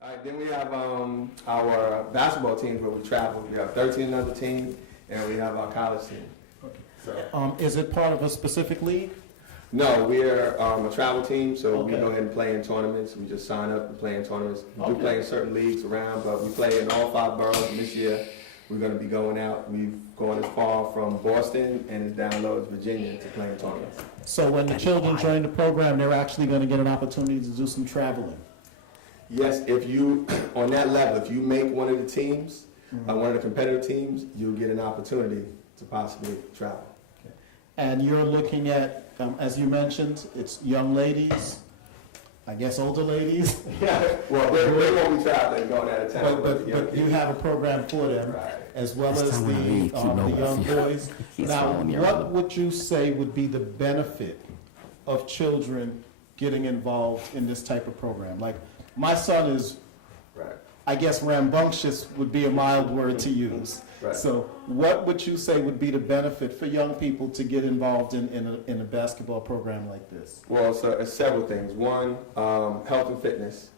All right, then we have our basketball teams where we travel. We have 13 another team, and we have our college team. Okay. So, Is it part of a specific league? no, we're a travel team, so we Okay. go ahead and play in tournaments. We just sign up and play in tournaments. We do Okay. play in certain leagues around, but we play in all 5 boroughs. And this year, we're going to be going out. We've gone as far from Boston and as down low as Virginia to play in tournaments. So when the children join the program, they're actually going to get an opportunity to do some traveling? Yes, if you, on that level, if you make one of the teams, one of the competitive teams, you'll get an opportunity to possibly travel. And you're looking at, as you mentioned, it's young ladies, I guess older ladies, Yeah, well, they won't be traveling, going out of town. but you have a program for them, Right. as well This as time when I read, keep the notes. young boys. He's Now, following you what around. would you say would be the benefit of children getting involved in this type of program? Like, my son is, Right, I guess rambunctious would be a mild word to use. right. So what would you say would be the benefit for young people to get involved in a basketball program like this? Well, so it's several things. One, health and fitness.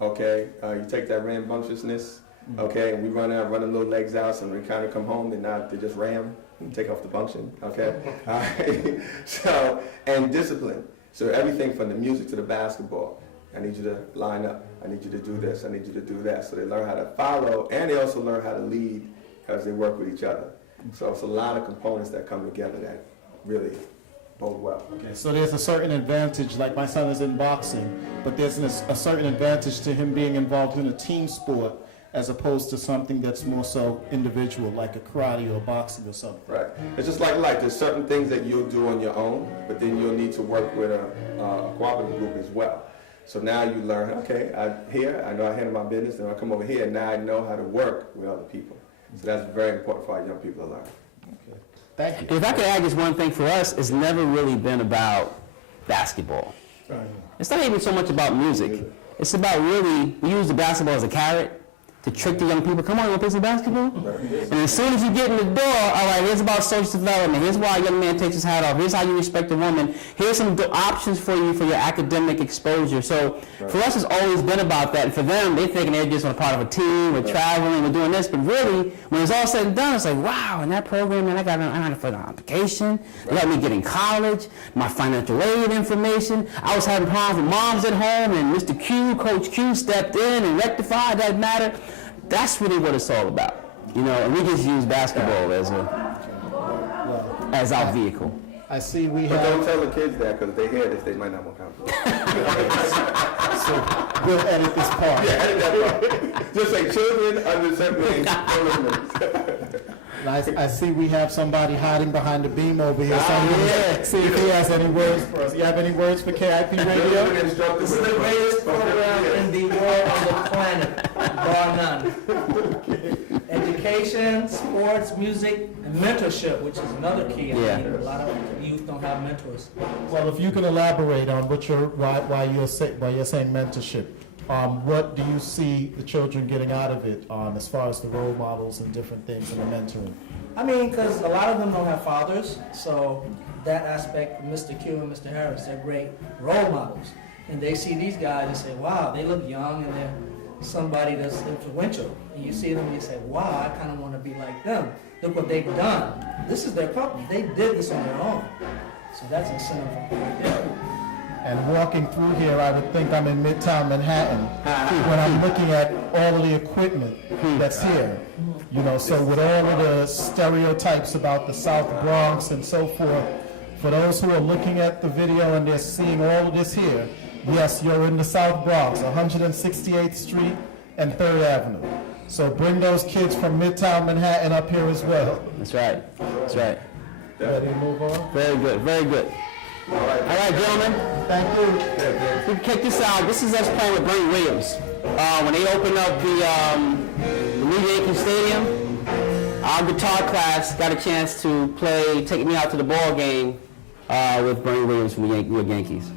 Okay, you take that rambunctiousness. Okay, and we run out, running little legs out, and we kind of come home. They just ram and take off the bunction. Okay, all right. So and discipline. So everything from the music to the basketball. I need you to line up. I need you to do this. I need you to do that. So they learn how to follow, and they also learn how to lead because they work with each other. So it's a lot of components that come together that really bode well. Okay, so there's a certain advantage, like my son is in boxing, but there's a certain advantage to him being involved in a team sport as opposed to something that's more so individual, like a karate or boxing or something. Right. It's just like life. There's certain things that you'll do on your own, but then you'll need to work with a cooperative group as well. So now you learn, okay, I know I handle my business, and I come over here, and now I know how to work with other people. So that's very important for our young people to learn. Okay. Thank you. If I could add just one thing for us, it's never really been about basketball. It's not even so much about music. It's about really, we use the basketball as a carrot to trick the young people. Come on, you want to play some basketball? And as soon as you get in the door, all right, here's about social development. Here's why a young man takes his hat off. Here's how you respect a woman. Here's some options for you for your academic exposure. So for us, it's always been about that. And for them, they're thinking they're just a part of a team, we're traveling, we're doing this. But really, when it's all said and done, it's like, wow, in that program, man, I got to fill out an application. They let me get in college, my financial aid information. I was having problems with moms at home, and Mr. Q, Coach Q, stepped in and rectified that matter. That's really what it's all about, you know. And we just use basketball as our vehicle. I see we But don't have, tell the kids that, because if they hear this, they might not want to come. so we'll edit this part. Yeah, edit that part. Just say children under 17. Don't listen. I see we have somebody hiding behind the beam over here. So I'm gonna yeah. see if he has any words for us. You have any words for KIP Radio? This is the greatest program in the world on the planet, bar none. Education, sports, music, and mentorship, which is another key. Yeah. A lot of youth don't have mentors. Well, if you can elaborate on what why you're saying mentorship, what do you see the children getting out of it, as far as the role models and different things and the mentoring? I mean, because a lot of them don't have fathers, so that aspect, Mr. Q and Mr. Harris, they're great role models. And they see these guys and say, wow, they look young and they're somebody that's influential. And you see them and you say, wow, I kind of want to be like them. Look what they've done. This is their company. They did this on their own. So that's incentive right there. And walking through here, I would think I'm in Midtown Manhattan when I'm looking at all of the equipment that's here. You know, so with all of the stereotypes about the South Bronx and so forth, for those who are looking at the video and they're seeing all of this here, yes, you're in the South Bronx, 168th Street and 3rd Avenue. So bring those kids from Midtown Manhattan up here as well. That's right. That's right. Ready to move on? Very good. Very good. All right, gentlemen. Thank you. We can check this out. This is us playing with Bernie Williams. When they opened up the new Yankee Stadium, our guitar class got a chance to play, take me out to the ball game with Bernie Williams from the Yankees.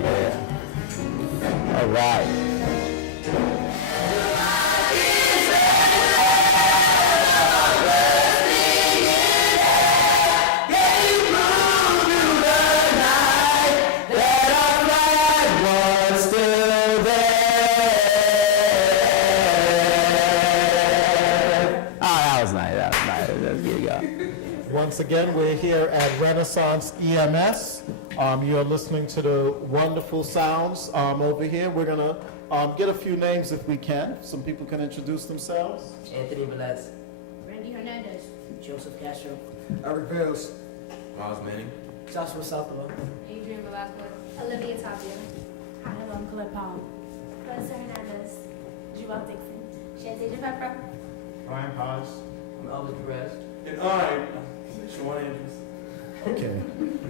Yeah. All right. Still right, let's get it going. Once again, we're here at Renaissance EMS. You're listening to the wonderful sounds over here. We're going to get a few names if we can. Some people can introduce themselves. Anthony Velez. Randy Hernandez. Joseph Castro. Eric Vales. Miles Manning. Joshua Southwell. Adrian Velasquez. Olivia Tapia. Hi, I'm Claire Palm. Melissa Hernandez. Jewel Dixon. Shantasia Pepper. Ryan Paz. I'm Elvis Perez. And I, Sean Andrews. Okay.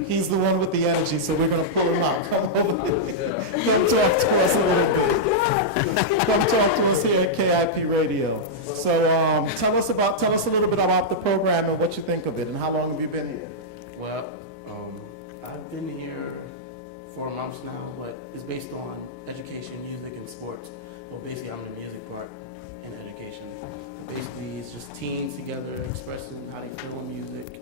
He's the one with the energy, so we're going to pull him out. Come over here. Come talk to us a little bit. Come talk to us here at KIP Radio. So tell us a little bit about the program and what you think of it, and how long have you been here? Well, I've been here 4 months now, but it's based on education, music, and sports. Well, basically, I'm the music part in education. Basically, it's just teens together expressing how they feel in music.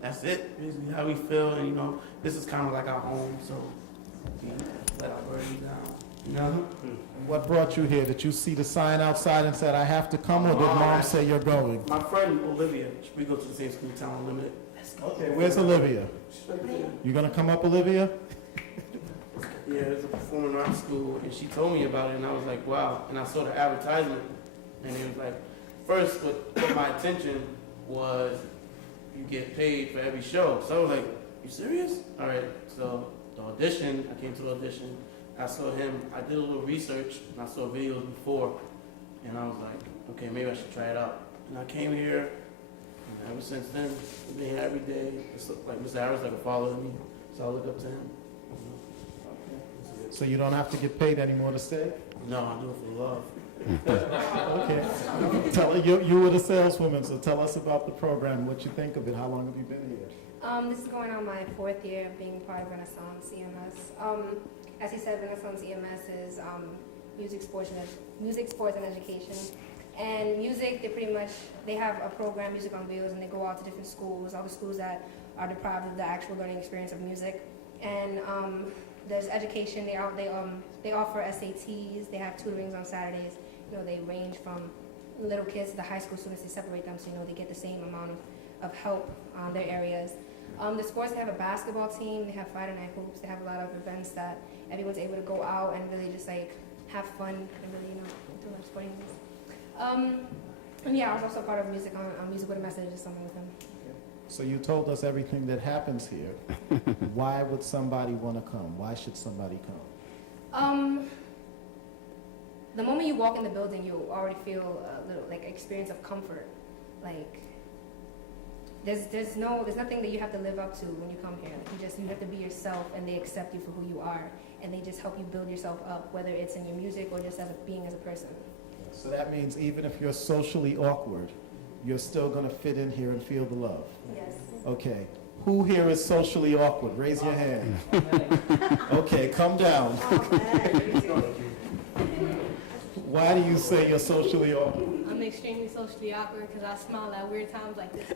That's it, basically, how we feel. And, you know, this is kind of like our home, so we let our burdens down. You know? What brought you here? Did you see the sign outside and said, I have to come, or did mom say you're going? My friend Olivia, we go to the same school, Town Unlimited. Okay, where's Olivia? You gonna come up, Olivia? Yeah, it's a performing arts school, and she told me about it, and I was like, wow. And I saw the advertisement, and it was like, first, what caught my attention was you get paid for every show. So I was like, you serious? All right, so the audition, I came to the audition, I saw him, I did a little research, and I saw videos before, and I was like, okay, maybe I should try it out. And I came here, and ever since then, I've been here every day. It's like Mr. Harris, like a father to me, so I look up to him. So you don't have to get paid anymore to stay? No, I do it for love. Okay. You were the saleswoman, so tell us about the program, what you think of it, how long have you been here? This is going on my 4th year of being part of Renaissance EMS. As he said, Renaissance EMS is music, sports, and education. And music, they have a program, Music on Wheels, and they go out to different schools, all the schools that are deprived of the actual learning experience of music. And there's education. They offer SATs. They have tutorings on Saturdays. You know, they range from little kids to the high school students. They separate them so you know they get the same amount of help on their areas. The sports, they have a basketball team. They have Friday night hoops. They have a lot of events that everyone's able to go out and really just like have fun and really do like sporting things. And yeah, I was also part of music on Music with a Message or something with them. So you told us everything that happens here. Why would somebody want to come? Why should somebody come? The moment you walk in the building, you already feel a little like experience of comfort. Like there's nothing that you have to live up to when you come here. Like you have to be yourself, and they accept you for who you are, and they just help you build yourself up, whether it's in your music or just being as a person. So that means even if you're socially awkward, you're still going to fit in here and feel the love. Yes. Okay. Who here is socially awkward? Raise your hand. Okay, come down. Why do you say you're socially awkward? I'm extremely socially awkward because I smile at weird times like this.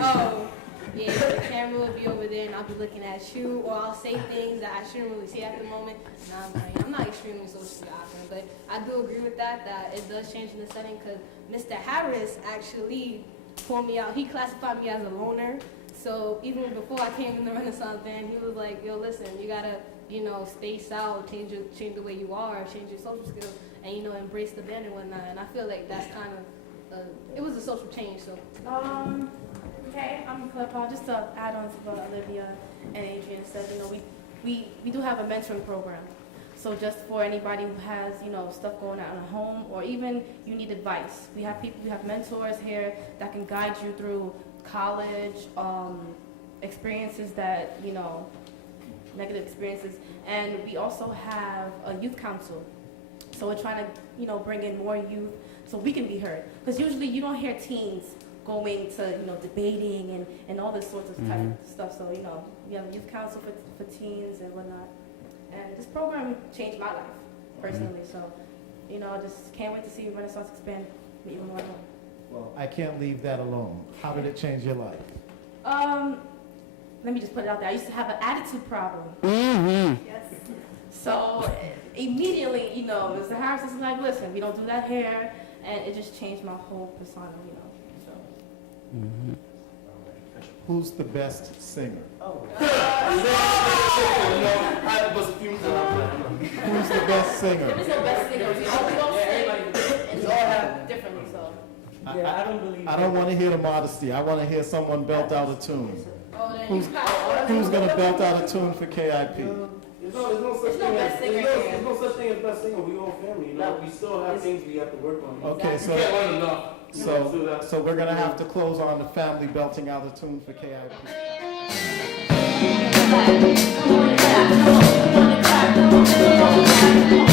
Oh, yeah, the camera will be over there and I'll be looking at you, or I'll say things that I shouldn't really say at the moment. No, I'm not extremely socially awkward, but I do agree with that it does change in the setting because Mr. Harris actually pulled me out. He classified me as a loner. So even before I came in the Renaissance band, he was like, yo, listen, you gotta, space out, change the way you are, change your social skills, and, embrace the band and whatnot. And I feel like that's kind of, it was a social change, so. Okay, I'm Claire Paul. Just to add on to what Olivia and Adrian said, we do have a mentoring program. So just for anybody who has, stuff going on at home, or even you need advice. We have mentors here that can guide you through college, experiences that, negative experiences. And we also have a youth council. So we're trying to, bring in more youth so we can be heard. Because usually you don't hear teens going to, debating and all this sorts of type of stuff. So, we have a youth council for teens and whatnot. And this program changed my life, personally. So, I just can't wait to see Renaissance expand even more. Well, I can't leave that alone. How did it change your life? Let me just put it out there. I used to have an attitude problem. Mm-hmm. Yes. So immediately, you know, Mr. Harris is like, listen, we don't do that here, and it just changed my whole persona, you know. So. Mm-hmm. Who's the best singer? Who's the best singer? There is no best singer. We all sing, and we all have differently. So. Yeah, I don't believe. I don't want to hear the modesty. I want to hear someone belt out a tune. Oh, then Who's going to belt out a tune for KIP? There's no such There's no thing best as singer there's no such thing as best singer. We all family, you know. We still have things we have to work on. Okay, You can't learn enough. so we're going to have to close on the family belting out a tune for KIP. Come on,